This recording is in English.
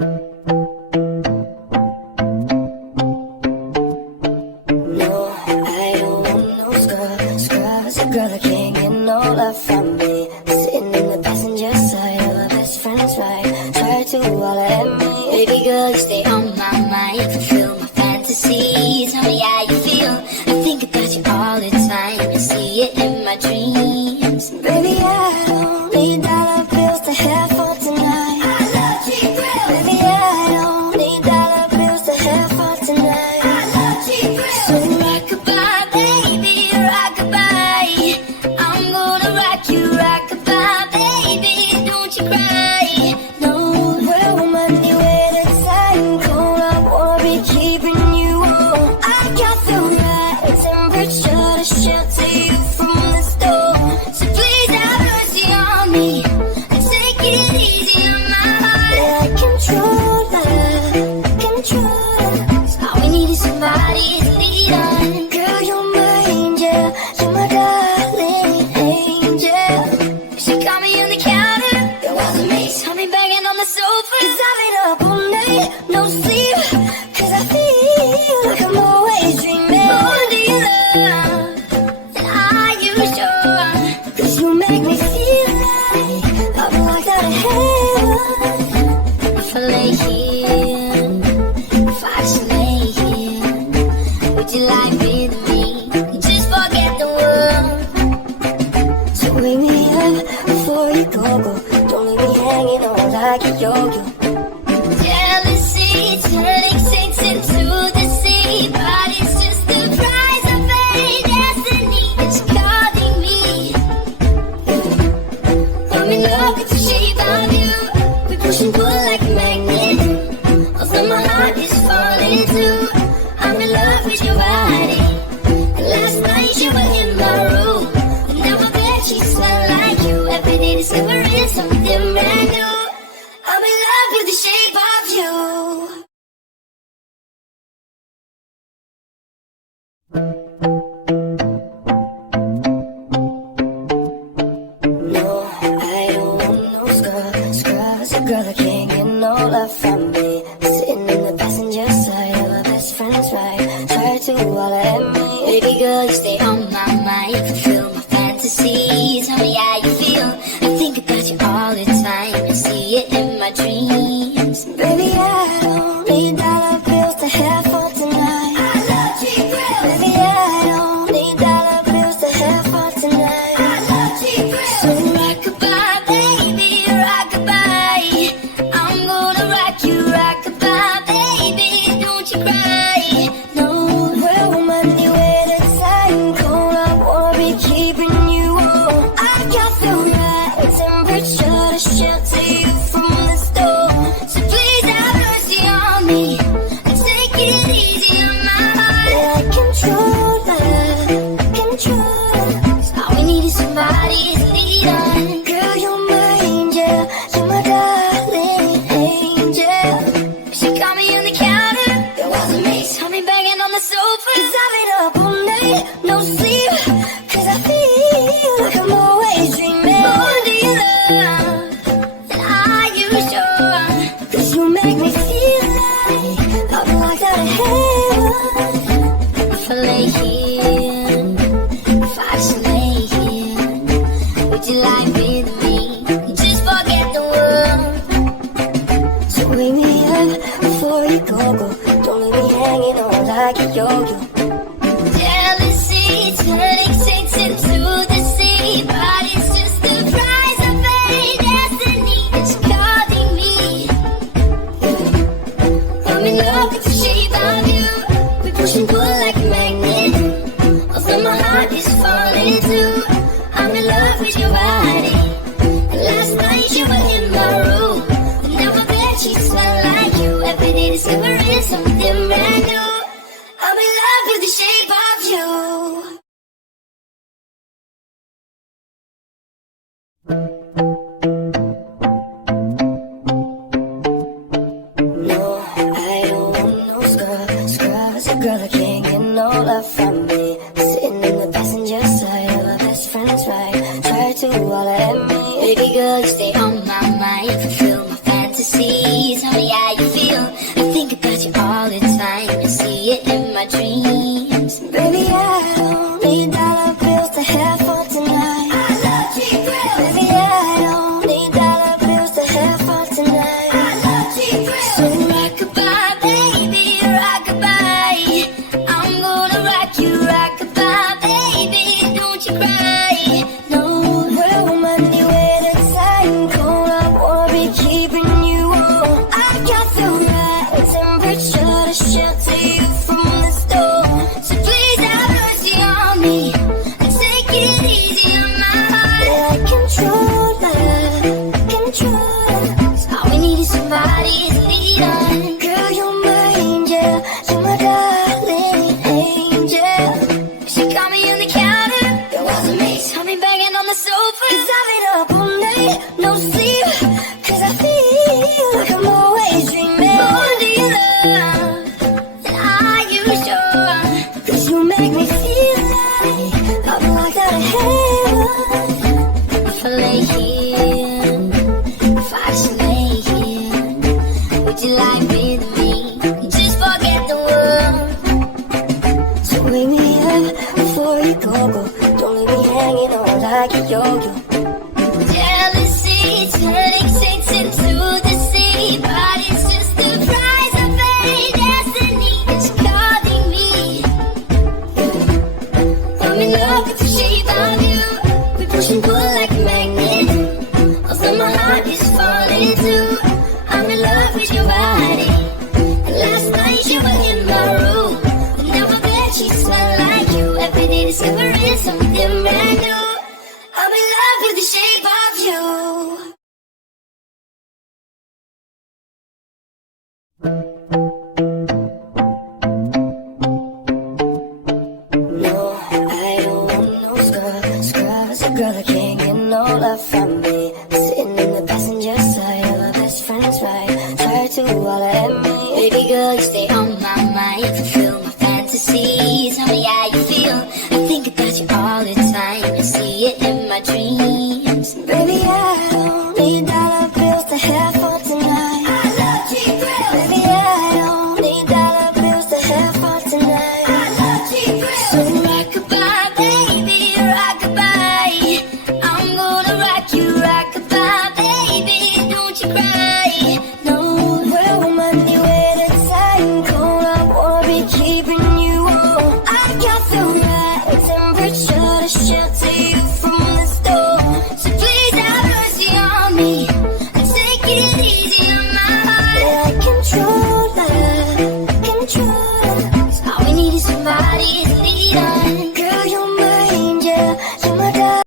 No, I don't want no scrubs. A girl that can't get no love from me. Sitting in the passenger side of my best friend's ride. Try to holler at me. Baby girl, you stay on my mind. Fulfill my fantasies. Tell me how you feel. I think about you all the time. I see it in my dreams. Baby, I don't need dollar bills to have fun tonight. I love cheap thrills. Baby, I don't need dollar bills to have fun tonight. I love cheap thrills. So rock-a-bye, baby, rock-a-bye. I'm gonna rock you, rock-a-bye, baby, don't you cry. No, well, Monday where the time cold, I wanna be keeping you warm. I got the right temperature to shelter you from the storm. So please have mercy on me and take it easy on my heart. Yeah, control us. All we need is somebody to lead on. Girl, you're my angel, you're my darling angel. She caught me on the counter, it wasn't me. Saw me banging on the sofa, 'cause I've been up all night, no sleep. 'Cause I feel like I'm always dreaming. More do you love than are you sure? 'Cause you make me feel like I've been locked out of heaven. If I lay here, if I just lay here, would you lie with me? Just forget the world. So wake me up before you go. Don't leave me hanging on like a yo-yo. Jealousy turning sinks into the sea, but it's just the price I pay. Destiny is calling me. I'm in love with the shape of you. We push and pull like a magnet. Although my heart is falling too. I'm in love with your body. And last night you were in my room, and now my bed sheets smell like you. Every day discovering something brand new. I'm in love with the shape of you. No, I don't want no scrubs. A girl that can't get no love from me. Sitting in the passenger side of my best friend's ride. Try to holler at me. Baby girl, you stay on my mind. Fulfill my fantasies. Tell me how you feel. I think about you all the time. I see it in my dreams. Baby, I don't need dollar bills to have fun tonight. I love cheap thrills. Baby, I don't need dollar bills to have fun tonight. I love cheap thrills. So rock-a-bye, baby, rock-a-bye. I'm gonna rock you, rock-a-bye, baby, don't you cry. No, well, Monday where the time cold, I wanna be keeping you warm. I got the right temperature to shelter you from the storm. So please have mercy on me and take it easy on my heart. Yeah, control us. All we need is somebody to lead on. Girl, you're my angel, you're my darling angel. She caught me on the counter, it wasn't me. Saw me banging on the sofa, 'cause I've been up all night, no sleep. 'Cause I feel like I'm always dreaming. More do you love than are you sure? 'Cause you make me feel like I've been locked out of heaven. If I lay here, if I just lay here, would you lie with me? Just forget the world. So wake me up before you go. Don't leave me hanging on like a yo-yo. Jealousy turning sinks into the sea, but it's just the price I pay. Destiny is calling me. I'm in love with the shape of you. We push and pull like a magnet. Although my heart is falling too. I'm in love with your body. And last night you were in my room, and now my bed sheets smell like you. Every day discovering something brand new. I'm in love with the shape of you. No, I don't want no scrubs. A girl that can't get no love from me. Sitting in the passenger side of my best friend's ride. Try to holler at me. Baby girl, you stay on my mind. Fulfill my fantasies. Tell me how you somebody's leader. Girl, you're my angel, you're my darling angel. She got me on the counter, it wasn't me. Saw me banging on the sofa, 'cause I've been up all night, no sleep, 'cause I feel like I'm always dreaming. Oh, do you love, and are you sure? 'Cause you make me feel like I'm locked out of heaven. If I lay here, if I just lay here, would you lie with me? Just forget the world. So wake me up before you go. Don't leave me hanging on like a yo-yo. Jealousy turning sinks into the sea, but it's just the price I pay. Destiny is calling me. I'm in love with the shape of you. We push and pull like a magnet. Also my heart is falling too. I'm in love with your body. And last night you were in my room, and now my bed sheets smell like you. Every day discovering something brand new. I'm in love with the shape of you. No, I don't want no scrubs. A girl that can't get no love from me. Sitting in the passenger side of our best friend's ride. Try to all I am.